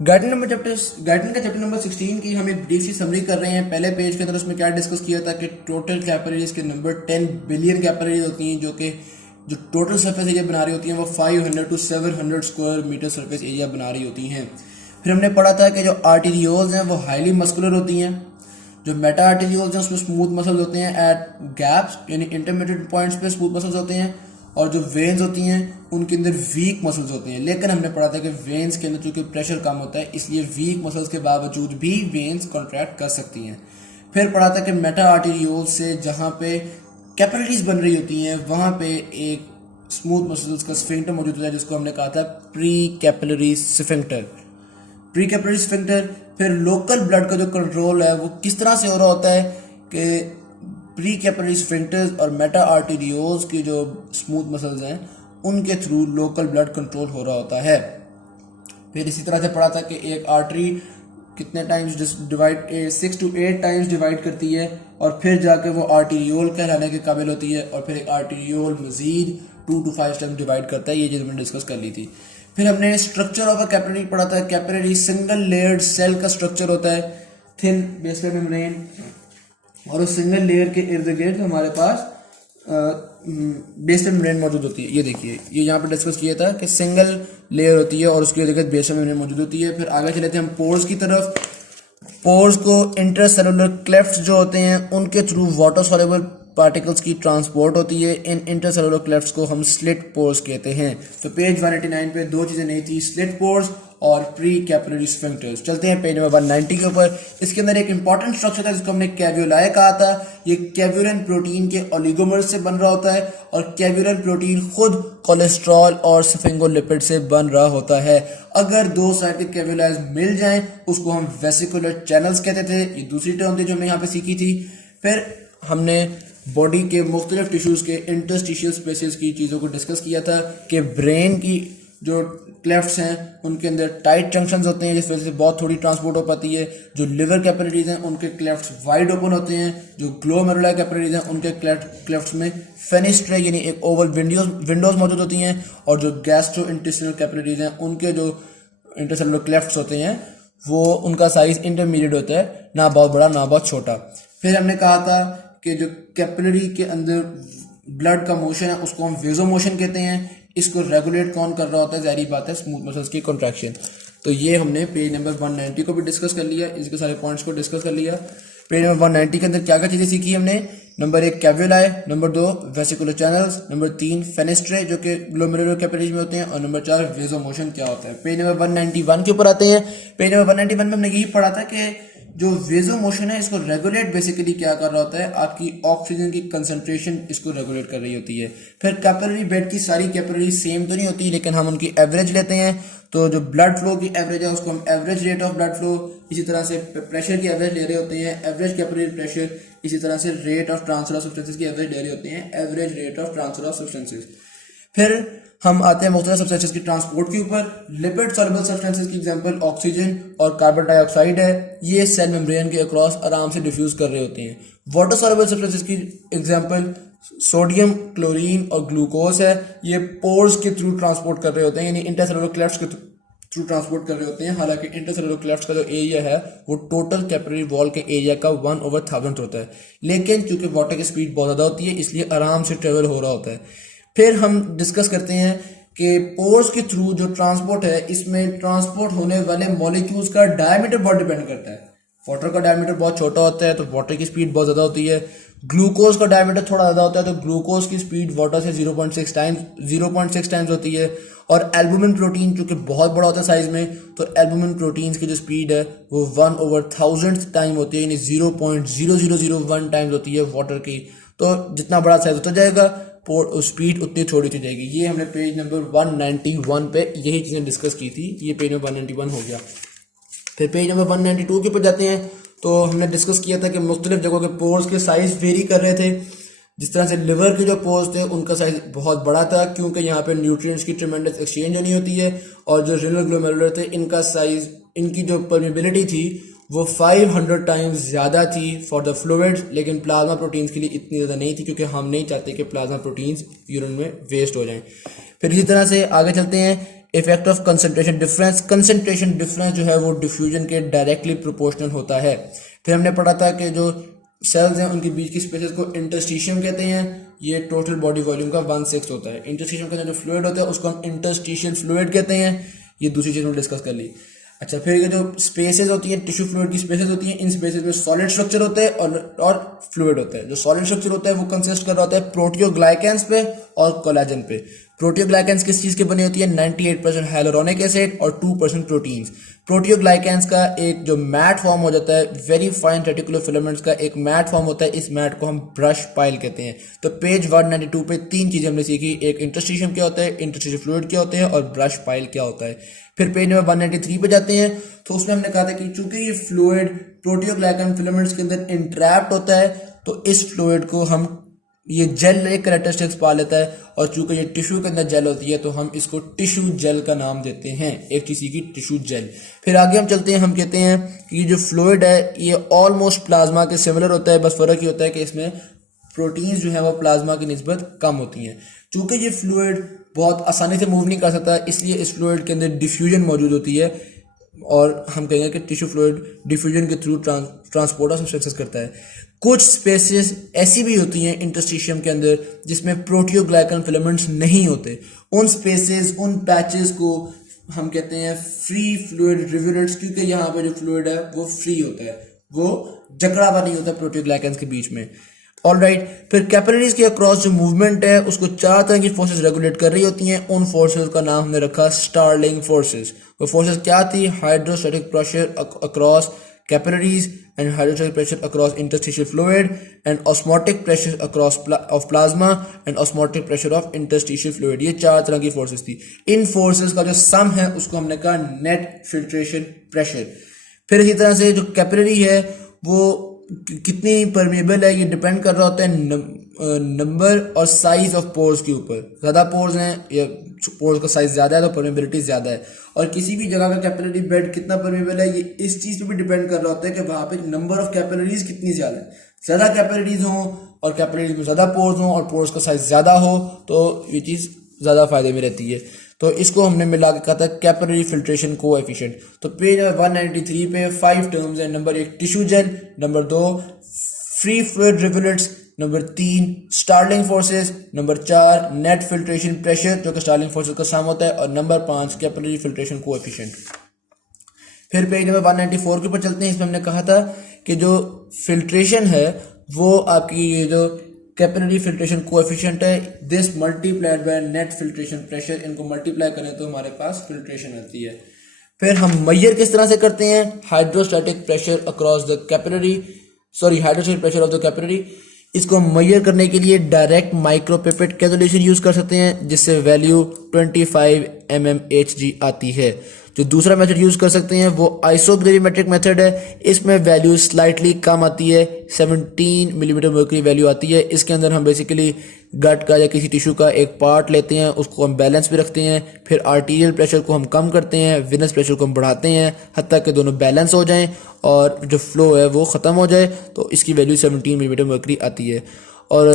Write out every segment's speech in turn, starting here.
गाइडन का chapter number 16 की हमें ब्रीफ सी समरी कर रहे हैं। पहले पेज के अंदर उसमें क्या डिस्कस किया था कि टोटल कैपिलरीज के नंबर 10 बिलियन कैपिलरीज होती हैं, जो टोटल सरफेस एरिया बना रही होती हैं वो 500 to 700 square metre surface area बना रही होती हैं। फिर हमने पढ़ा था कि जो आर्टीरियोल्स हैं वो हाईली मस्कुलर होती हैं, जो मेटा आर्टीरियोल्स हैं उसमें स्मूथ मसल्स होते हैं एट गैप्स यानी इंटरमीडिएट पॉइंट्स पे स्मूथ मसल्स होते हैं, और जो वेन्स होती हैं उनके अंदर वीक मसल्स होते हैं। लेकिन हमने पढ़ा था कि वेन्स के अंदर चूंकि प्रेशर कम होता है इसलिए वीक मसल्स के बावजूद भी वेन्स कॉन्ट्रैक्ट कर सकती हैं। फिर पढ़ा था कि मेटा आर्टीरियोल्स से जहाँ पे कैपिलरीज बन रही होती हैं वहाँ पे एक स्मूथ मसल्स का स्फिंक्टर मौजूद होता है जिसको हमने कहा था pre capillary sphincter. Pre capillary sphincter. फिर लोकल ब्लड का जो कंट्रोल है वो किस तरह से हो रहा होता है कि प्री कैपिलरी स्फिंक्टर्स और मेटा आर्टीरियोल्स की जो स्मूथ मसल्स हैं उनके थ्रू लोकल ब्लड कंट्रोल हो रहा होता है। फिर इसी तरह से पढ़ा था कि एक आर्टरी कितने times divide 6 to 8 times divide करती है और फिर जाके वो आर्टीरियोल कहलाने के काबिल होती है, और फिर एक आर्टीरियोल मजीद 2 to 5 टाइम्स डिवाइड करता है। ये चीज़ हमने डिस्कस कर ली थी। फिर हमने स्ट्रक्चर ऑफ अ कैपिलरी पढ़ा था। कैपिलरी सिंगल लेयर्ड सेल का स्ट्रक्चर होता है, थिन बेसमेंट मेम्ब्रेन, और उस सिंगल लेयर के इर्द गिर्द हमारे पास बेसमेंट मेम्ब्रेन मौजूद होती है। ये देखिए, ये यहाँ पे डिस्कस किया था कि सिंगल लेयर होती है और उसके इर्द गिर्द बेसमेंट मेम्ब्रेन मौजूद होती है। फिर आगे चले थे हम पोर्स की तरफ। पोर्स को इंटरसेलुलर क्लेफ्ट्स जो होते हैं उनके थ्रू वाटर सॉल्युबल पार्टिकल्स की ट्रांसपोर्ट होती है। इन इंटरसेलुलर क्लेफ्ट्स को हम स्लिट पोर्स कहते हैं। तो पेज 189 पे दो चीजें नहीं थी, स्लिट पोर्स और प्री कैपिलरी स्फिंक्टर्स। चलते हैं पेज नंबर 190 के ऊपर। इसके अंदर एक इंपॉर्टेंट स्ट्रक्चर था जिसको हमने कैव्यूलाई कहा था। ये कैव्यूलिन प्रोटीन के ओलिगोमर्स से बन रहा होता है, और कैव्यूलिन प्रोटीन खुद कोलेस्ट्रॉल और सफिंगोलिपिड से बन रहा होता है। अगर दो साइड के कैव्यूलाइज मिल जाएं उसको हम वेसिकुलर चैनल्स कहते थे। ये दूसरी टर्म थी जो हमने यहाँ पे सीखी थी। फिर हमने बॉडी के मुख्तलिफ टिश्यूज के इंटरस्टिशियल स्पेसेस की चीज़ों को डिस्कस किया था कि ब्रेन की जो क्लेफ्ट्स हैं उनके अंदर टाइट जंक्शंस होते हैं जिस वजह से बहुत थोड़ी ट्रांसपोर्ट हो पाती है। जो लिवर कैपिलरीज हैं उनके क्लेफ्ट्स वाइड ओपन होते हैं। जो ग्लोमेरुलर कैपिलरीज हैं उनके क्लेफ्ट्स में फेनिस्ट्रे यानी एक ओवल विंडोज मौजूद होती हैं। और जो गैस्ट्रो इंटेस्टिनल कैपिलरीज हैं उनके जो इंटरसेलुलर क्लेफ्ट्स होते हैं वो उनका साइज इंटरमीडिएट होता है, ना बहुत बड़ा ना बहुत छोटा। फिर हमने कहा था कि जो कैपिलरी के अंदर ब्लड का मोशन है उसको हम वेजो मोशन कहते हैं। इसको रेगुलेट कौन कर रहा होता है? जाहिर बात है स्मूथ मसल्स की कॉन्ट्रैक्शन। तो ये हमने पेज नंबर 190 को भी डिस्कस कर लिया, इसके सारे पॉइंट्स को डिस्कस कर लिया। पेज नंबर 190 के अंदर क्या क्या चीज़ें सीखी हमने? Number 1 caveolae, number 2 vesicular channels, number 3 fenestrae जो कि ग्लोमेरुलर कैपिलरीज में होते हैं, और नंबर 4 वेजो मोशन क्या होता है। पेज नंबर 191 के ऊपर आते हैं। पेज नंबर 191 में हमने यही पढ़ा था कि जो वेजो मोशन है इसको रेगुलेट बेसिकली क्या कर रहा होता है? आपकी ऑक्सीजन की कंसंट्रेशन इसको रेगुलेट कर रही होती है। फिर कैपिलरी बेड की सारी कैपिलरी सेम तो नहीं होती, लेकिन हम उनकी एवरेज लेते हैं। तो जो ब्लड फ्लो की एवरेज है उसको हम average rate of blood flow, इसी तरह से प्रेशर की एवरेज ले रहे होते हैं, एवरेज कैपिलरी प्रेशर, इसी तरह से rate of transfer of substances की एवरेज ले रहे होते हैं, average rate of transfer of substances. फिर हम आते हैं मुख्तलिफ सब्सटेंसेस की ट्रांसपोर्ट के ऊपर। लिपिड सॉल्युबल सब्सटेंसेस की एग्जांपल ऑक्सीजन और कार्बन डाइऑक्साइड है। ये सेल मेम्ब्रेन के अक्रॉस आराम से डिफ्यूज कर रहे होते हैं। वाटर सॉल्युबल सब्सटेंसेस की एग्जांपल सोडियम, क्लोरीन और ग्लूकोज है। ये पोर्स के थ्रू ट्रांसपोर्ट कर रहे होते हैं, यानी इंटरसेलुलर क्लेफ्ट्स के थ्रू ट्रांसपोर्ट कर रहे होते हैं। हालांकि इंटरसेलुलर क्लेफ्ट्स का जो एरिया है वो टोटल कैपिलरी वॉल के एरिया का 1/1000 होता है, लेकिन चूंकि वाटर की स्पीड बहुत ज़्यादा होती है इसलिए आराम से ट्रेवल हो रहा होता है। फिर हम डिस्कस करते हैं कि पोर्स के थ्रू जो ट्रांसपोर्ट है इसमें ट्रांसपोर्ट होने वाले मॉलिक्यूल्स का डायमीटर बहुत डिपेंड करता है। वाटर का डायमीटर बहुत छोटा होता है तो वाटर की स्पीड बहुत ज़्यादा होती है। ग्लूकोज का डायमीटर थोड़ा ज़्यादा होता है तो ग्लूकोज की स्पीड वाटर से 0.6 टाइम्स होती है। और एल्बुमिन प्रोटीन चूंकि बहुत बड़ा होता है साइज में, तो एल्बुमिन प्रोटीन की जो स्पीड है वो 1/1000 टाइम होती है, यानी 0.0001 टाइम्स होती है वाटर की। तो जितना बड़ा साइज होता जाएगा स्पीड उतनी छोड़ी होती जाएगी। ये हमने पेज नंबर 191 पे यही चीज़ें डिस्कस की थी। ये पेज नंबर 191 हो गया। फिर पेज नंबर 192 के ऊपर जाते हैं। तो हमने डिस्कस किया था कि मुख्तलिफ जगहों के पोर्स के साइज वेरी कर रहे थे। जिस तरह से लिवर के जो पोर्स थे उनका साइज बहुत बड़ा था क्योंकि यहाँ पे न्यूट्रिएंट्स की ट्रेमेंडस एक्सचेंज होनी होती है। और जो रिनल ग्लोमेरुलर थे इनका साइज, इनकी जो परमेबिलिटी थी वो 500 टाइम्स ज़्यादा थी फॉर द फ्लूइड्स, लेकिन प्लाज्मा प्रोटीन्स के लिए इतनी ज़्यादा नहीं थी क्योंकि हम नहीं चाहते कि प्लाज्मा प्रोटीन्स यूरिन में वेस्ट हो जाएं। फिर इसी तरह से आगे चलते हैं। इफेक्ट ऑफ कंसंट्रेशन डिफरेंस जो है वो डिफ्यूजन के डायरेक्टली प्रोपोर्शनल होता है। फिर हमने पढ़ा था कि जो सेल्स हैं उनके बीच की स्पेसेस को इंटरस्टिशियम कहते हैं। ये टोटल बॉडी वॉल्यूम का 1/6 होता है। इंटरस्टिशियम के अंदर जो फ्लूइड होता है उसको हम इंटरस्टिशियल फ्लूइड कहते हैं। ये दूसरी चीज हमने डिस्कस कर ली। अच्छा, फिर ये जो स्पेसेस होती हैं, टिश्यू फ्लूइड की स्पेसेस होती हैं, इन स्पेसेस में सॉलिड स्ट्रक्चर होता है और फ्लूइड होता है। जो सॉलिड स्ट्रक्चर होता है वो कंसिस्ट कर रहा होता है प्रोटियोग्लाइकेंस पे और कोलेजन पे। प्रोटियोग्लाइकेंस किस चीज की बनी होती है? 98% हाइलुरोनिक एसिड और 2% प्रोटीन्स। प्रोटियोग्लाइकेंस का एक जो मैट फॉर्म हो जाता है, वेरी फाइन रेटिकुलर फिलामेंट्स का एक मैट फॉर्म होता है। इस मैट को हम ब्रश पाइल कहते हैं। तो पेज 192 पे 3 चीजें हमने सीखी। एक इंटरस्टिशियम क्या होता है, इंटरस्टिशियल फ्लूइड क्या होते हैं और ब्रश पाइल क्या होता है। फिर पेज नंबर 193 पे जाते हैं तो उसमें हमने कहा था कि चूंकि ये फ्लूइड प्रोटियोग्लाइकन फिलामेंट्स के अंदर इंट्रैप्ट होता है तो इस फ्लूइड को हम ये जेल एक कैरेक्टरिस्टिक्स पा लेता है, और चूंकि ये टिश्यू के अंदर जेल होती है तो हम इसको टिश्यू जेल का नाम देते हैं। एक चीज की टिश्यू जेल। फिर आगे हम चलते हैं, हम कहते हैं कि ये जो फ्लूइड है ये ऑलमोस्ट प्लाज्मा के सिमिलर होता है, बस फर्क ये होता है कि इसमें प्रोटीन्स जो है वो प्लाज्मा की निस्बत कम होती हैं। चूंकि ये फ्लूइड बहुत आसानी से मूव नहीं कर सकता, इसलिए इस फ्लूइड के अंदर डिफ्यूजन मौजूद होती है, और हम कहेंगे कि टिश्यू फ्लूइड डिफ्यूजन के थ्रू ट्रांसपोर्ट ऑफ सब्सटेंसेस करता है। कुछ स्पेसेस ऐसी भी होती हैं इंटरस्टिशियम के अंदर जिसमें प्रोटियोग्लाइकन फिलामेंट्स नहीं होते। उन स्पेसेस, उन पैचेस को हम कहते हैं फ्री फ्लूइड रिवुलेट्स, क्योंकि यहाँ पे जो फ्लूइड है वो फ्री होता है, वो जकड़ा हुआ नहीं होता प्रोटियोग्लाइकन्स के बीच में। ऑलराइट, फिर कैपिलरीज के अक्रॉस जो मूवमेंट है उसको 4 तरह की फोर्सेस रेगुलेट कर रही होती हैं। उन फोर्सेस का नाम हमने रखा स्टार्लिंग फोर्सेस। वो फोर्सेस क्या थी? Hydrostatic pressure across capillaries and hydrostatic pressure across interstitial fluid and osmotic pressure across of plasma and osmotic pressure of interstitial fluid. ये 4 तरह की फोर्सेस थी। इन फोर्सेस का जो सम है उसको हमने कहा नेट फिल्ट्रेशन प्रेशर। फिर इसी तरह से जो कैपिलरी है वो कितनी परमेबल है ये डिपेंड कर रहा होता है नंबर और साइज ऑफ पोर्स के ऊपर। ज़्यादा पोर्स हैं या पोर्स का साइज ज़्यादा है तो परमेबिलिटी ज़्यादा है, और किसी भी जगह का कैपिलरी बेड कितना परमेबल है ये इस चीज़ पे भी डिपेंड कर रहा होता है कि वहाँ पे नंबर ऑफ कैपिलरीज कितनी ज़्यादा है। ज़्यादा कैपिलरीज हों और कैपिलरीज में ज़्यादा पोर्स हों और पोर्स का साइज ज़्यादा हो तो ये चीज़ ज़्यादा फायदे में रहती है। तो इसको हमने मिला के कहा था कैपिलरी फिल्ट्रेशन कोएफिशिएंट। तो पेज 193 पे 5 टर्म्स है। Number 1 tissue gel, number 2 free fluid rivulets, number 3 Starling forces, number 4 net filtration pressure जो कि स्टार्लिंग फोर्सेस का सम होता है, और नंबर 5 कैपिलरी फिल्ट्रेशन कोएफिशिएंट। फिर पेज नंबर 194 के ऊपर चलते हैं। इसमें हमने कहा था कि जो फिल्ट्रेशन है वो आपकी ये जो कैपिलरी फिल्ट्रेशन कोएफिशिएंट है, this multiplied by net filtration pressure, इनको मल्टीप्लाई करें तो हमारे पास फिल्ट्रेशन आती है। फिर हम मेजर किस तरह से करते हैं? Hydrostatic pressure across the capillary, hydrostatic pressure of the capillary. इसको मेजर करने के लिए डायरेक्ट माइक्रोपिपेट कैलकुलेशन यूज कर सकते हैं जिससे वैल्यू 25 mmHg आती है। जो दूसरा मेथड यूज कर सकते हैं वो आइसोग्रेविमेट्रिक मेथड है। इसमें वैल्यू स्लाइटली कम आती है, 17 मिलीमीटर मर्क्यूरी वैल्यू आती है। इसके अंदर हम बेसिकली गट का या किसी टिश्यू का एक पार्ट लेते हैं, उसको हम बैलेंस पे रखते हैं, फिर आर्टीरियल प्रेशर को हम कम करते हैं, विनस प्रेशर को हम बढ़ाते हैं हत्ता कि दोनों बैलेंस हो जाएं और जो फ्लो है वो ख़त्म हो जाए। तो इसकी वैल्यू 17 मिलीमीटर मर्क्यूरी आती है। और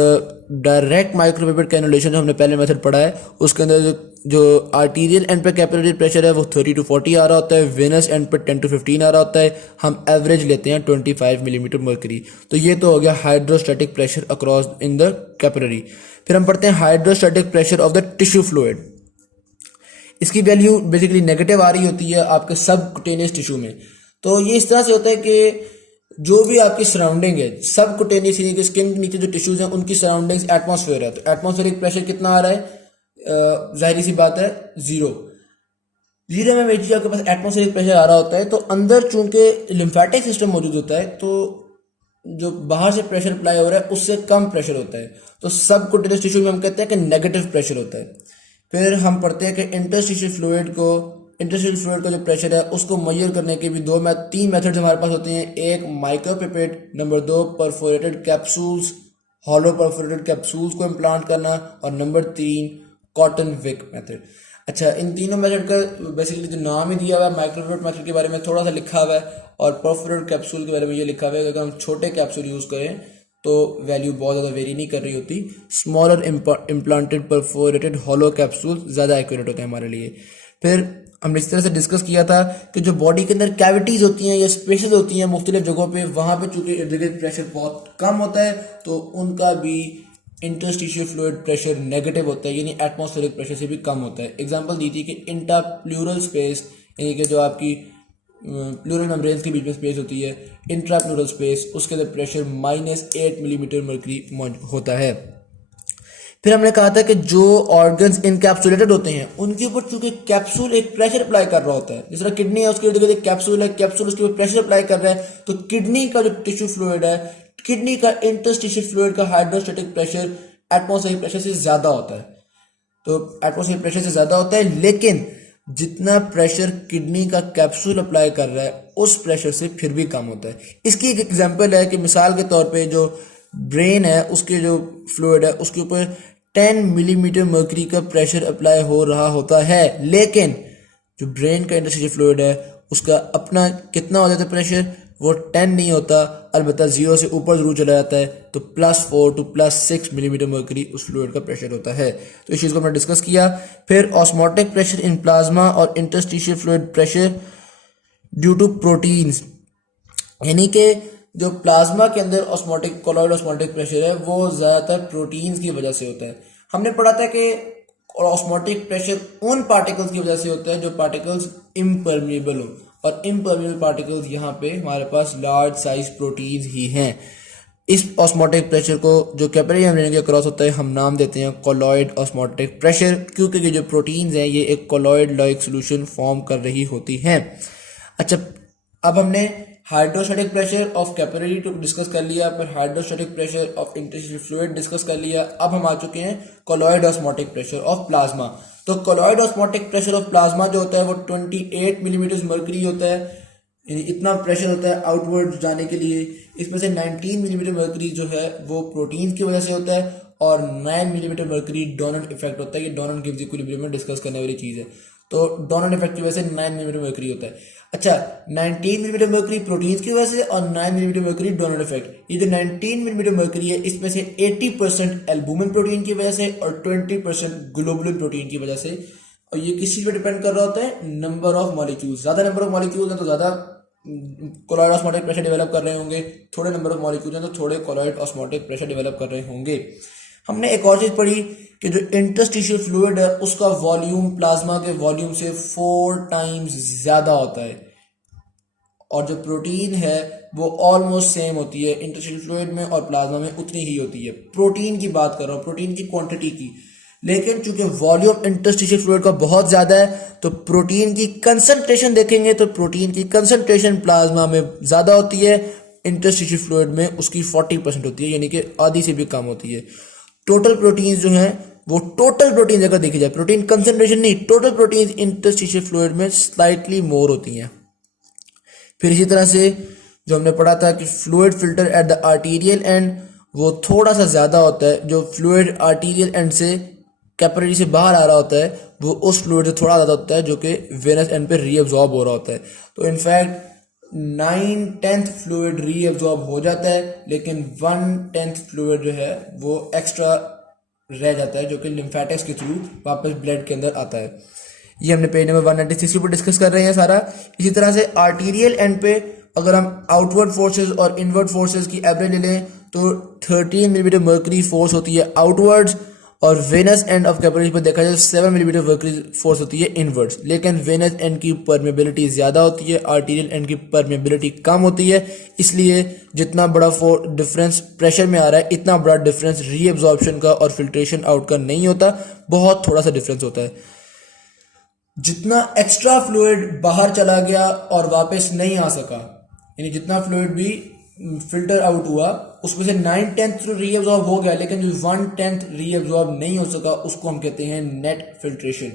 डायरेक्ट माइक्रोपिपेट कैनुलेशन जो हमने पहले मेथड पढ़ा है उसके अंदर जो आर्टीरियल एंड पे कैपिलरी प्रेशर है वो 30 to 40 आ रहा होता है, वेनस एंड पे 10 to 15 आ रहा होता है। हम एवरेज लेते हैं 25 मिलीमीटर मर्क्यूरी। तो ये तो हो गया hydrostatic pressure across in the capillary. फिर हम पढ़ते हैं hydrostatic pressure of the tissue fluid. इसकी वैल्यू बेसिकली नेगेटिव आ रही होती है आपके सबक्यूटेनियस टिश्यू में। तो ये इस तरह से होता है कि जो भी आपकी सराउंडिंग है सबक्यूटेनियस यानी कि स्किन के नीचे जो टिश्यूज हैं उनकी सराउंडिंग्स एटमॉस्फेयर है। तो एटमॉस्फेरिक प्रेशर कितना आ रहा है? जाहिर सी बात है 0 mmHg आपके पास एटमॉस्फेरिक प्रेशर आ रहा होता है। तो अंदर चूंकि लिम्फेटिक सिस्टम मौजूद होता है तो जो बाहर से प्रेशर अप्लाई हो रहा है उससे कम प्रेशर होता है। तो सबक्यूटेनियस टिश्यू में हम कहते हैं कि नेगेटिव प्रेशर होता है। फिर हम पढ़ते हैं कि इंटरस्टिशियल फ्लूइड का जो प्रेशर है उसको मेजर करने के भी 3 मेथड्स हमारे पास होते हैं। एक micropipette, number 2 perforated capsules, hollow perforated capsules को इम्प्लांट करना, और नंबर 3 कॉटन विक मेथड। अच्छा, इन तीनों मेथड का बेसिकली जो नाम ही दिया हुआ है माइक्रोपिपेट मेथड के बारे में थोड़ा सा लिखा हुआ है, और परफोरेटेड कैप्सूल के बारे में ये लिखा हुआ है कि अगर हम छोटे कैप्सूल यूज करें तो वैल्यू बहुत ज़्यादा वेरी नहीं कर रही होती। Smaller implanted perforated hollow capsule ज़्यादा एक्यूरेट होते हैं हमारे लिए। फिर हमने इस तरह से डिस्कस किया था कि जो बॉडी के अंदर कैविटीज होती हैं या स्पेसेस होती हैं मुख्तलिफ जगहों पे, वहाँ पे चूंकि इर्द गिर्द प्रेशर बहुत कम होता है तो उनका भी इंटरस्टिशियल फ्लूइड प्रेशर नेगेटिव होता है, यानी एटमॉस्फेरिक प्रेशर से भी कम होता है। एग्जांपल दी थी कि इंट्राप्लूरल स्पेस, यानी कि जो आपकी प्लूरल मेम्ब्रेन्स के बीच में स्पेस होती है, इंट्राप्लूरल स्पेस, उसके अंदर प्रेशर -8 मिलीमीटर मर्करी होता है। फिर हमने कहा था कि जो ऑर्गन्स इनकैप्सुलेटेड होते हैं उनके ऊपर चूंकि कैप्सूल एक प्रेशर अप्लाई कर रहा होता है, जिस तरह किडनी है उसके इर्द गिर्द एक कैप्सूल है, कैप्सूल उसके ऊपर प्रेशर अप्लाई कर रहा है, तो किडनी का जो टिश्यू फ्लूइड है, किडनी का इंटरस्टिशियल फ्लूइड का हाइड्रोस्टैटिक प्रेशर एटमॉस्फेरिक प्रेशर से ज्यादा होता है। तो एटमॉस्फेरिक प्रेशर से ज्यादा होता है, लेकिन जितना प्रेशर किडनी का कैप्सूल अप्लाई कर रहा है उस प्रेशर से फिर भी कम होता है। इसकी एक एग्जांपल है कि मिसाल के तौर पे जो ब्रेन है उसके जो फ्लूइड है उसके ऊपर 10 मिलीमीटर मर्करी का प्रेशर अप्लाई हो रहा होता है, लेकिन जो ब्रेन का इंटरस्टिशियल फ्लूइड है उसका अपना कितना हो जाता है प्रेशर, वो 10 नहीं होता, अलबत्ता 0 से ऊपर जरूर चला जाता है, तो +4 to +6 मिलीमीटर मर्करी उस फ्लूइड का प्रेशर होता है। तो इस चीज़ को हमने डिस्कस किया। फिर ऑस्मोटिक प्रेशर इन प्लाज्मा और interstitial fluid pressure due to proteins, यानी कि जो प्लाज्मा के अंदर ऑस्मोटिक कोलॉइड ऑस्मोटिक प्रेशर है वो ज़्यादातर प्रोटीन्स की वजह से होता है। हमने पढ़ा था कि ऑस्मोटिक प्रेशर उन पार्टिकल्स की वजह से होता है जो पार्टिकल्स इम्परमिएबल हो, और इम्परमिएबल पार्टिकल्स यहाँ पे हमारे पास लार्ज साइज प्रोटीन्स ही हैं। इस ऑस्मोटिक प्रेशर को जो कैपिलरी मेम्ब्रेन के क्रॉस होता है हम नाम देते हैं कोलॉइड ऑस्मोटिक प्रेशर, क्योंकि ये जो प्रोटीन्स हैं ये एक कोलॉइड लाइक सॉल्यूशन फॉर्म कर रही होती हैं। अच्छा, अब हमने हाइड्रोस्टैटिक प्रेशर ऑफ कैपिलरी को डिस्कस कर लिया, फिर hydrostatic pressure of interstitial fluid discuss कर लिया। अब हम आ चुके हैं colloid osmotic pressure of plasma. तो colloid osmotic pressure of plasma जो होता है वो 28 मिलीमीटर मर्करी होता है, यानी इतना प्रेशर होता है आउटवर्ड जाने के लिए। इसमें से 19 मिलीमीटर मर्करी जो है वो प्रोटीन की वजह से होता है, और 9 मिलीमीटर मर्करी डोनट इफेक्ट होता है। ये डोनट गिव्स इक्विलिब्रियम में डिस्कस करने वाली चीज़ है। तो डोनट इफेक्ट की वजह से 9 मिलीमीटर मर्करी होता है। अच्छा, 19 मिलीमीटर मर्करी प्रोटीन्स की वजह से और 9 मिलीमीटर मर्करी डोनट इफेक्ट। ये जो 19 मिलीमीटर मर्करी है इसमें से 80% एल्बुमिन प्रोटीन की वजह से और 20% ग्लोबुलिन प्रोटीन की वजह से। और ये किस चीज़ पर डिपेंड कर रहा होता है, नंबर ऑफ मॉलिक्यूल्स। ज़्यादा नंबर ऑफ मॉलिक्यूल्स हैं तो ज़्यादा कोलॉइड ऑस्मोटिक प्रेशर डेवलप कर रहे होंगे, थोड़े नंबर ऑफ मॉलिक्यूल्स हैं तो थोड़े कोलॉइड ऑस्मोटिक प्रेशर डेवलप कर रहे होंगे। हमने एक और चीज़ पढ़ी कि जो इंटरस्टिशियल फ्लूइड है उसका वॉल्यूम प्लाज्मा के वॉल्यूम से 4 टाइम्स ज़्यादा होता है, और जो प्रोटीन है वो ऑलमोस्ट सेम होती है इंटरस्टिशियल फ्लूइड में और प्लाज्मा में उतनी ही होती है। प्रोटीन की बात कर रहा हूँ, प्रोटीन की क्वांटिटी की, लेकिन चूंकि वॉल्यूम इंटरस्टिशियल फ्लूइड का बहुत ज़्यादा है तो प्रोटीन की कंसंट्रेशन देखेंगे तो प्रोटीन की कंसंट्रेशन प्लाज्मा में ज़्यादा होती है, इंटरस्टिशियल फ्लूइड में उसकी 40% होती है, यानी कि आधी से भी कम होती है। टोटल प्रोटीन्स जो हैं वो टोटल प्रोटीन अगर देखी जाए, प्रोटीन कंसंट्रेशन नहीं, टोटल प्रोटीन्स इंटरस्टिशियल फ्लूइड में स्लाइटली मोर होती हैं। फिर इसी तरह से जो हमने पढ़ा था कि fluid filter at the arterial and वो थोड़ा सा ज़्यादा होता है, जो फ्लूइड आर्टीरियल एंड से कैपिलरी से बाहर आ रहा होता है वो उस फ्लूइड से थोड़ा ज़्यादा होता है जो कि वेनस एंड पे रीअब्जॉर्ब हो रहा होता है। तो इनफैक्ट 9/10 फ्लूइड रीअब्जॉर्ब हो जाता है, लेकिन 1/10 फ्लूइड जो है वो एक्स्ट्रा रह जाता है जो कि लिम्फेटिक्स के थ्रू वापस ब्लड के अंदर आता है। ये हमने पेज नंबर 196 पर डिस्कस कर रहे हैं सारा। इसी तरह से आर्टीरियल एंड पे अगर हम आउटवर्ड फोर्सेस और इनवर्ड फोर्सेस की एवरेज ले लें तो 13 मिलीमीटर मर्करी फोर्स होती है आउटवर्ड्स, और वेनस एंड ऑफ कैपिलरी पर देखा जाए 7 मिलीमीटर मर्करी फोर्स होती है इनवर्ड्स। लेकिन वेनस एंड की परमेबिलिटी ज़्यादा होती है, आर्टीरियल एंड की परमेबिलिटी कम होती है, इसलिए जितना बड़ा डिफरेंस प्रेशर में आ रहा है इतना बड़ा डिफरेंस रीअब्जॉर्प्शन का और फिल्ट्रेशन आउट का नहीं होता, बहुत थोड़ा सा डिफरेंस होता है। जितना एक्स्ट्रा फ्लूइड बाहर चला गया और वापस नहीं आ सका, यानी जितना फ्लूइड भी फिल्टर आउट हुआ उसमें से 9/10 तो रीअब्जॉर्ब हो गया, लेकिन जो 1/10 रीअब्जॉर्ब नहीं हो सका उसको हम कहते हैं नेट फिल्ट्रेशन।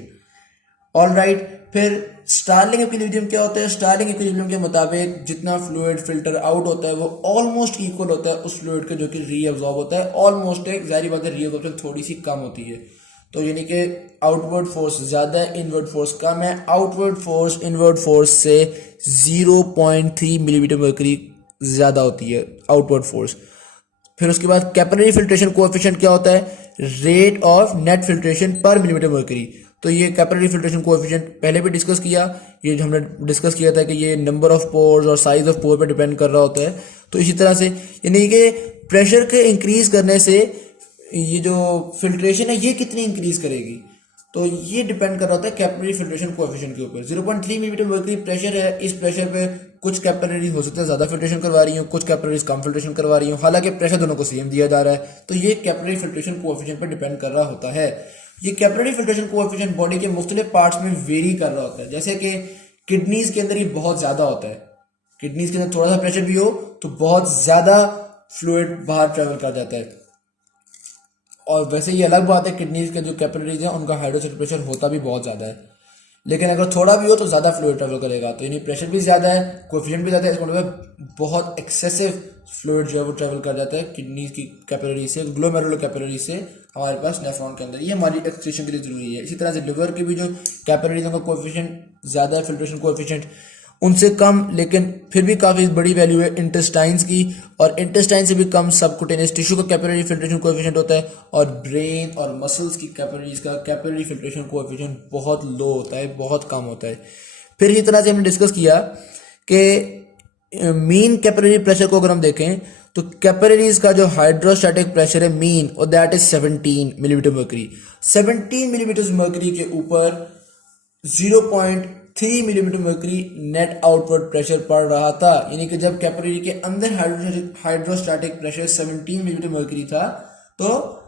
ऑलराइट, फिर स्टार्लिंग इक्विलिब्रियम क्या होता है? स्टार्लिंग इक्विलिब्रियम के मुताबिक जितना फ्लूइड फिल्टर आउट होता है वो ऑलमोस्ट इक्वल होता है उस फ्लूइड के जो कि रीअब्जॉर्ब होता है। ऑलमोस्ट एक जाहिर बात है रीअब्जॉर्प्शन थोड़ी सी कम होती है, तो यानी कि आउटवर्ड फोर्स ज़्यादा है, इनवर्ड फोर्स कम है। आउटवर्ड फोर्स इनवर्ड फोर्स से 0.3 मिलीमीटर मर्करी ज़्यादा होती है आउटवर्ड फोर्स। फिर उसके बाद कैपिलरी फिल्ट्रेशन कोएफिशिएंट क्या होता है? रेट ऑफ नेट फिल्ट्रेशन पर मिलीमीटर मर्करी। तो ये कैपिलरी फिल्ट्रेशन कोएफिशिएंट पहले भी डिस्कस किया, ये जो हमने डिस्कस किया था कि ये नंबर ऑफ पोर्स और साइज ऑफ पोर पे डिपेंड कर रहा होता है। तो इसी तरह से यानी कि प्रेशर के इंक्रीज करने से ये जो फिल्ट्रेशन है ये कितनी इंक्रीज करेगी, तो ये डिपेंड कर रहा होता है कैपिलरी फिल्ट्रेशन कोएफिशिएंट के ऊपर। 0.3 मिलीमीटर मर्करी प्रेशर है, इस प्रेशर पे कुछ कैपिलरी हो सकता है ज़्यादा फिल्ट्रेशन करवा रही हूँ, कुछ कैपिलरीज कम फिल्ट्रेशन करवा रही हूँ, हालांकि प्रेशर दोनों को सेम दिया जा रहा है। तो ये कैपिलरी फिल्ट्रेशन कोएफिशिएंट पर डिपेंड कर रहा होता है। ये कैपिलरी फिल्ट्रेशन कोएफिशिएंट बॉडी के मुख्तलिफ पार्ट्स में वेरी कर रहा होता है। जैसे कि किडनीज के अंदर ये बहुत ज़्यादा होता है, किडनीज के अंदर थोड़ा सा प्रेशर भी हो तो बहुत ज़्यादा फ्लूइड बाहर ट्रेवल कर जाता है। और वैसे ये अलग बात है, किडनीज के जो कैपिलरीज हैं उनका हाइड्रोस्टैटिक प्रेशर होता भी बहुत ज़्यादा है, लेकिन अगर थोड़ा भी हो तो ज़्यादा फ्लूइड ट्रेवल करेगा। तो यानी प्रेशर भी ज़्यादा है, कोएफिशिएंट भी ज़्यादा है, इसका मतलब बहुत एक्सेसिव फ्लूइड जो है वो ट्रेवल कर जाता है किडनीज की कैपिलरी से, ग्लोमेरुलर कैपिलरी से हमारे पास नेफ्रॉन के अंदर। ये हमारी एक्सक्रीशन के लिए ज़रूरी है। इसी तरह से लिवर की भी जो कैपिलरीज का कोएफिशिएंट ज़्यादा है, फिल्ट्रेशन कोएफिशिएंट उनसे कम, लेकिन फिर भी काफ़ी बड़ी वैल्यू है इंटेस्टाइन्स की, और इंटेस्टाइन से भी कम सबकुटेनियस टिश्यू का कैपिलरी फिल्ट्रेशन कोएफिशिएंट होता है, और ब्रेन और मसल्स की कैपिलरीज का कैपिलरी फिल्ट्रेशन कोएफिशिएंट बहुत लो होता है, बहुत कम होता है। फिर इस तरह से हमने डिस्कस किया कि मीन कैपिलरी प्रेशर को अगर हम देखें तो कैपिलरीज का जो हाइड्रोस्टैटिक प्रेशर है मीन, और that is 17 millimetre mercury. 17 millimetre mercury के ऊपर 0.3 millimetre mercury net outward pressure पड़ रहा था। यानी कि जब कैपिलरी के अंदर हाइड्रोस्टैटिक प्रेशर 17 मिलीमीटर मर्करी था तो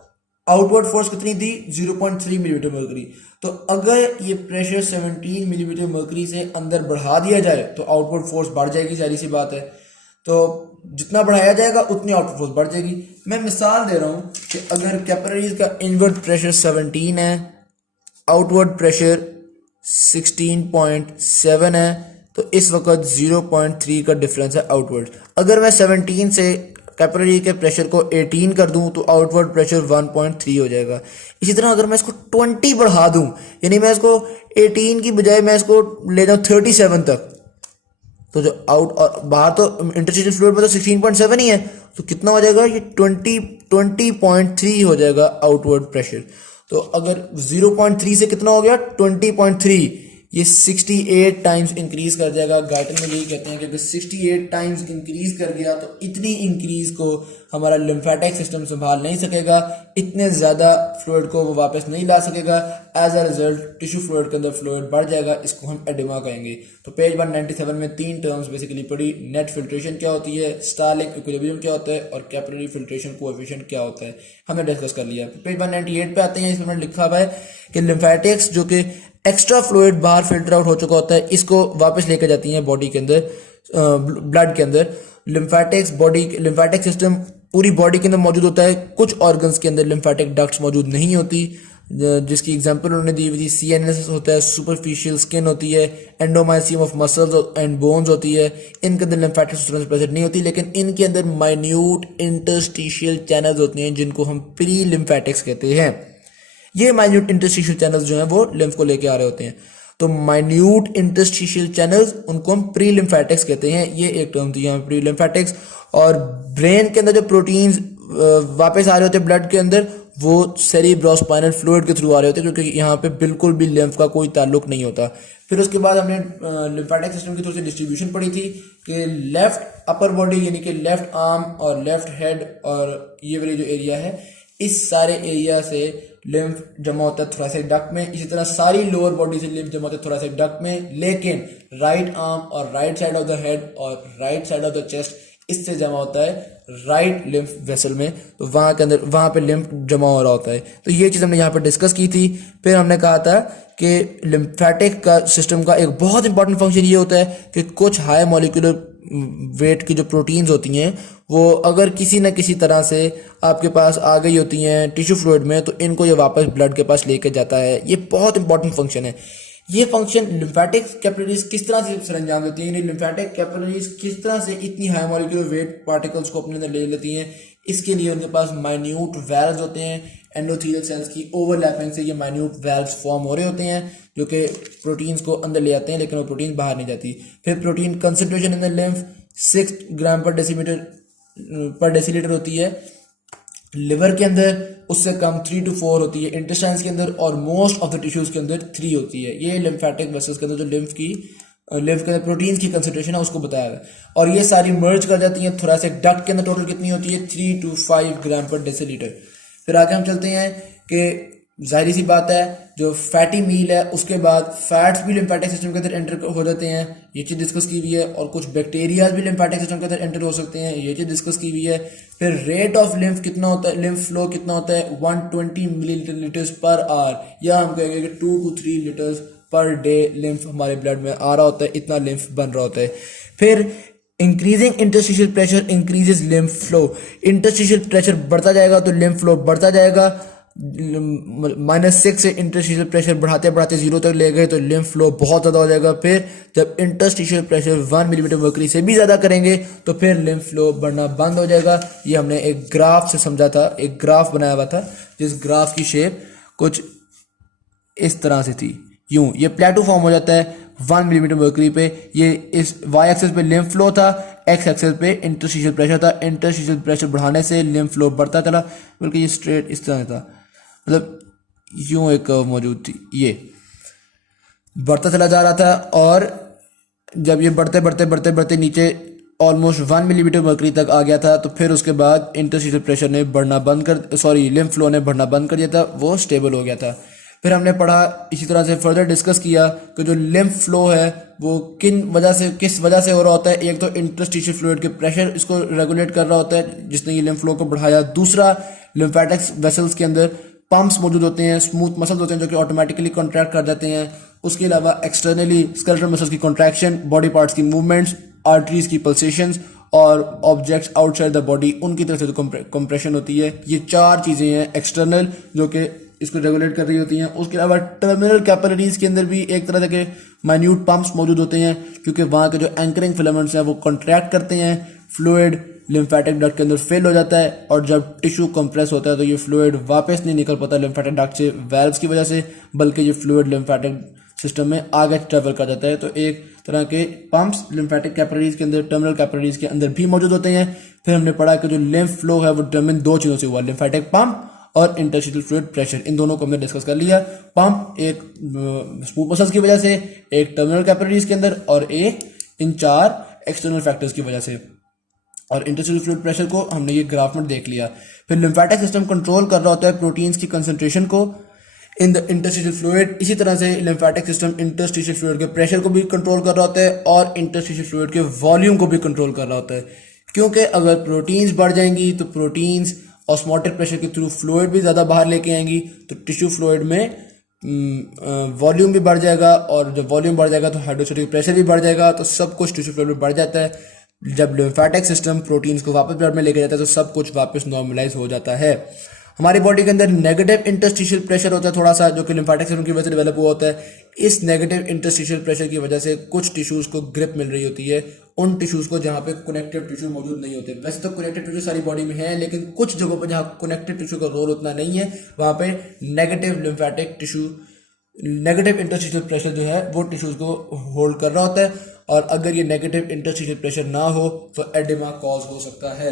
आउटवर्ड फोर्स कितनी थी, 0.3 मिलीमीटर मर्करी। तो अगर ये प्रेशर 17 मिलीमीटर मर्करी से अंदर बढ़ा दिया जाए तो आउटवर्ड फोर्स बढ़ जाएगी, जारी सी बात है। तो जितना बढ़ाया जाएगा उतनी आउटवर्ड फोर्स बढ़ जाएगी। मैं मिसाल दे रहा हूँ कि अगर कैपिलरीज का इनवर्ड प्रेशर 17 है, आउटवर्ड प्रेशर 16.7 है, तो इस वक्त 0.3 का डिफरेंस है आउटवर्ड। अगर मैं 17 से कैपिलरी के प्रेशर को 18 कर दूं तो आउटवर्ड प्रेशर 1.3 हो जाएगा। इसी तरह अगर मैं इसको 20 बढ़ा दूं, यानी मैं इसको 18 की बजाय मैं इसको ले जाऊं 37 तक, तो जो आउट और बाहर तो इंटरस्टिशियल फ्लूइड में तो 16.7 ही है, तो कितना हो जाएगा, ये 20.3 हो जाएगा आउटवर्ड प्रेशर। तो अगर 0.3 से कितना हो गया, 20.3, ये 68 टाइम्स इंक्रीज कर जाएगा। गाइटन में यही कहते हैं कि अगर 68 टाइम्स इंक्रीज कर गया तो इतनी इंक्रीज को हमारा लिम्फेटिक सिस्टम संभाल नहीं सकेगा, इतने ज़्यादा फ्लूइड को वो वापस नहीं ला सकेगा। As a result tissue fluid के अंदर फ्लूइड बढ़ जाएगा, इसको हम एडिमा कहेंगे। तो पेज 197 में 3 टर्म्स बेसिकली पढ़ी, नेट फिल्ट्रेशन क्या होती है, स्टार्लिंग इक्विलिब्रियम क्या होता है, और कैपिलरी फिल्ट्रेशन कोएफिशिएंट क्या होता है, हमने डिस्कस कर लिया। पेज 198 पे आते हैं, इसमें मैंने लिखा हुआ है कि लिम्फेटिक्स जो कि एक्स्ट्रा फ्लूइड बाहर फिल्टर आउट हो चुका होता है, इसको वापस लेकर जाती हैं बॉडी के अंदर, ब्लड के अंदर। लिम्फेटिक सिस्टम पूरी बॉडी के अंदर मौजूद होता है, कुछ ऑर्गन्स के अंदर लिम्फेटिक डक्ट्स मौजूद नहीं होती, जिसकी एग्जांपल उन्होंने दी हुई थी। सीएनएस होता है, सुपरफिशियल स्किन होती है, endomysium of muscles and bones होती है, इनके अंदर लिम्फेटिक सिस्टम प्रेजेंट नहीं होती, लेकिन इनके अंदर माइन्यूट इंटरस्टिशियल चैनल्स होती हैं जिनको हम प्री लिम्फेटिक्स कहते हैं। ये माइन्यूट इंटरस्टिशियल चैनल्स जो हैं वो लिम्फ को लेके आ रहे होते हैं, तो माइन्यूट इंटरस्टिशियल चैनल्स उनको हम प्री लिम्फेटिक्स कहते हैं। ये एक टर्म थी यहाँ प्री लिम्फेटिक्स। और ब्रेन के अंदर जो प्रोटीन्स वापस आ रहे होते हैं ब्लड के अंदर, वो सेरिब्रोस्पाइनल फ्लूइड के थ्रू आ रहे होते हैं, क्योंकि यहाँ पे बिल्कुल भी लिम्फ का कोई ताल्लुक नहीं होता। फिर उसके बाद हमने लिम्फेटिक सिस्टम की थ्रू से डिस्ट्रीब्यूशन पढ़ी थी कि लेफ्ट अपर बॉडी यानी कि लेफ्ट आर्म और लेफ्ट हेड और ये वाली जो एरिया है, इस सारे एरिया से लिम्फ जमा होता है थोरैसिक डक्ट में। इसी तरह सारी लोअर बॉडी से लिम्फ जमा होता है थोरैसिक डक्ट में, लेकिन राइट आर्म और right side of the head और right side of the chest इससे जमा होता है राइट लिम्फ वेसल में, तो वहाँ के अंदर वहाँ पे लिम्फ जमा हो रहा होता है। तो ये चीज़ हमने यहाँ पर डिस्कस की थी। फिर हमने कहा था कि लिम्फेटिक का सिस्टम का एक बहुत इंपॉर्टेंट फंक्शन ये होता है कि कुछ हाई मॉलिक्यूलर वेट की जो प्रोटीन्स होती हैं वो अगर किसी न किसी तरह से आपके पास आ गई होती हैं टिश्यू फ्लूइड में, तो इनको ये वापस ब्लड के पास लेके जाता है। ये बहुत इंपॉर्टेंट फंक्शन है। ये फंक्शन लिम्फेटिक कैपिलरीज किस तरह से सरंजाम देती हैं, लिम्फेटिक कैपिलरीज किस तरह से इतनी हाई मॉलिक्यूलर वेट पार्टिकल्स को अपने अंदर ले लेती हैं, इसके लिए उनके पास माइन्यूट वेल्व्स होते हैं। एंडोथेलियल सेल्स की ओवरलैपिंग से ये माइन्यूट वेल्व्स फॉर्म हो रहे होते हैं जो कि प्रोटीन्स को अंदर ले आते हैं, लेकिन वो प्रोटीन बाहर नहीं जाती। फिर protein concentration in the lymph 6 ग्राम पर डेसीलीटर होती है, लिवर के अंदर उससे कम 3 to 4 होती है, इंटेस्टाइन्स के अंदर और मोस्ट ऑफ द टिश्यूज के अंदर 3 होती है। ये लिम्फेटिक वेसल्स के अंदर जो लिम्फ के अंदर प्रोटीन की कंसंट्रेशन है उसको बताया है, और ये सारी मर्ज कर जाती हैं थोरेसिक डक्ट के अंदर। टोटल कितनी होती है? 3 to 5 ग्राम पर डेसीलीटर। फिर आगे हम चलते हैं कि जाहिर सी बात है जो फैटी मील है उसके बाद फैट्स भी लिम्फेटिक सिस्टम के अंदर एंटर हो जाते हैं, ये चीज़ डिस्कस की हुई है, और कुछ बैक्टीरियाज भी लिम्फेटिक सिस्टम के अंदर एंटर हो सकते हैं, ये चीज़ डिस्कस की हुई है। फिर रेट ऑफ लिम्फ कितना होता है, लिम्फ फ्लो कितना होता है? 120 मिलीलीटर्स पर आवर, या हम कहेंगे कि 2 to 3 litres per day lymph हमारे ब्लड में आ रहा होता है, इतना लिम्फ बन रहा होता है। फिर increasing interstitial pressure increases lymph flow, interstitial pressure बढ़ता जाएगा तो लिम्फ फ्लो बढ़ता जाएगा। -6 से इंटरस्टिशियल प्रेशर बढ़ाते बढ़ाते 0 तक ले गए तो लिम्फ फ्लो बहुत ज़्यादा हो जाएगा। फिर जब इंटरस्टिशियल प्रेशर 1 मिलीमीटर मर्करी से भी ज़्यादा करेंगे तो फिर लिम्फ फ्लो बढ़ना बंद हो जाएगा। ये हमने एक ग्राफ से समझा था, एक ग्राफ बनाया हुआ था जिस ग्राफ की शेप कुछ इस तरह से थी, यूं ये प्लेटो फॉर्म हो जाता है 1 मिलीमीटर मर्करी पे। ये इस वाई एक्सेस पे लिम्फ फ्लो था, एक्स एक्सेस पे इंटरस्टिशियल प्रेशर था। इंटरस्टिशियल प्रेशर बढ़ाने से लिम्फ फ्लो बढ़ता चला, बल्कि ये स्ट्रेट इस तरह था, मतलब यूं एक मौजूद थी, ये बढ़ता चला जा रहा था। और जब ये बढ़ते बढ़ते बढ़ते बढ़ते नीचे ऑलमोस्ट 1 मिलीमीटर मर्करी तक आ गया था तो फिर उसके बाद इंटरस्टिशियल प्रेशर ने बढ़ना बंद कर, सॉरी लिम्फ फ्लो ने बढ़ना बंद कर दिया था, वो स्टेबल हो गया था। फिर हमने पढ़ा इसी तरह से फर्दर डिस्कस किया कि जो लिम्फ फ्लो है वो किस वजह से हो रहा होता है। एक तो इंटरस्टिशियल फ्लूइड के प्रेशर इसको रेगुलेट कर रहा होता है जिसने ये लिम्फ फ्लो को बढ़ाया। दूसरा, लिम्फेटिक वेसल्स के अंदर पंप्स मौजूद होते हैं, स्मूथ मसल्स होते हैं जो कि ऑटोमेटिकली कॉन्ट्रैक्ट कर जाते हैं। उसके अलावा एक्सटर्नली स्केलेटल मसल्स की कॉन्ट्रैक्शन, बॉडी पार्ट्स की मूवमेंट्स, आर्टरीज की पल्सेशंस और ऑब्जेक्ट्स आउटसाइड द बॉडी उनकी तरफ से जो कंप्रेशन होती है। ये 4 चीज़ें हैं एक्सटर्नल जो कि इसको रेगुलेट कर रही होती हैं। उसके अलावा टर्मिनल कैपिलरीज के अंदर भी एक तरह के माइन्यूट पंप्स मौजूद होते हैं क्योंकि वहाँ के जो एंकरिंग फिलामेंट्स हैं वो कॉन्ट्रैक्ट करते हैं। फ्लूइड लिम्फेटिक डक्ट के अंदर फेल हो जाता है और जब टिश्यू कंप्रेस होता है तो ये फ्लूइड वापस नहीं निकल पाता लिम्फेटिक डक्ट से वेल्व्स की वजह से, बल्कि ये फ्लूइड लिम्फेटिक सिस्टम में आगे ट्रेवल कर जाता है। तो एक तरह के पंप्स लिम्फेटिक कैपिलरीज के अंदर, टर्मिनल कैपिलरीज के अंदर भी मौजूद होते हैं। फिर हमने पढ़ा कि जो लिम्फ फ्लो है वो डिटरमिन 2 चीज़ों से हुआ, लिम्फेटिक पंप और इंटरस्टिशियल फ्लूइड प्रेशर। इन दोनों को हमने डिस्कस कर लिया। पंप एक स्मूथ मसल्स की वजह से, एक टर्मिनल कैपिलरीज के अंदर और एक इन 4 एक्सटर्नल फैक्टर्स की वजह से। और इंटरस्टिशियल फ्लूइड प्रेशर को हमने ये ग्राफ में देख लिया। फिर लिम्फेटिक सिस्टम कंट्रोल कर रहा होता है प्रोटीन्स की कंसंट्रेशन को इन द इंटरस्टिशियल फ्लूइड। इसी तरह से लिम्फेटिक सिस्टम इंटरस्टिशियल फ्लूइड के प्रेशर को भी कंट्रोल कर रहा होता है और इंटरस्टिशियल फ्लूइड के वॉल्यूम को भी कंट्रोल कर रहा होता है। क्योंकि अगर प्रोटीन्स बढ़ जाएंगी तो प्रोटीन्स ऑस्मोटिक प्रेशर के थ्रू फ्लूइड भी ज़्यादा बाहर लेके आएंगी, तो टिश्यू फ्लूइड में वॉल्यूम भी बढ़ जाएगा, और जब वॉल्यूम बढ़ जाएगा तो हाइड्रोस्टैटिक प्रेशर भी बढ़ जाएगा, तो सब कुछ टिश्यू फ्लूइड में बढ़ जाता है। जब लिम्फेटिक सिस्टम प्रोटीन्स को वापस ब्लड में लेके जाता है तो सब कुछ वापस नॉर्मलाइज हो जाता है। हमारी बॉडी के अंदर नेगेटिव इंटरस्टिशियल प्रेशर होता है थोड़ा सा, जो कि लिम्फेटिक सिस्टम की वजह से डेवलप हुआ होता है। इस नेगेटिव इंटरस्टिशियल प्रेशर की वजह से कुछ टिश्यूज को ग्रिप मिल रही होती है, उन टिश्यूज को जहाँ पे कनेक्टिव टिश्यू मौजूद नहीं होते। वैसे तो कनेक्टिव टिश्यू सारी बॉडी में है, लेकिन कुछ जगहों पर जहाँ कनेक्टिव टिश्यू का रोल उतना नहीं है वहाँ पे negative lymphatic tissue, negative interstitial pressure जो है वो टिश्यूज को होल्ड कर रहा होता है, और अगर ये नेगेटिव इंटरस्टिशियल प्रेशर ना हो तो एडिमा कॉज हो सकता है।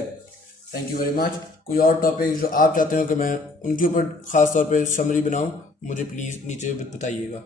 Thank you very much. कोई और टॉपिक जो आप चाहते हो कि मैं उनके ऊपर ख़ास तौर पे समरी बनाऊं, मुझे प्लीज़ नीचे बताइएगा।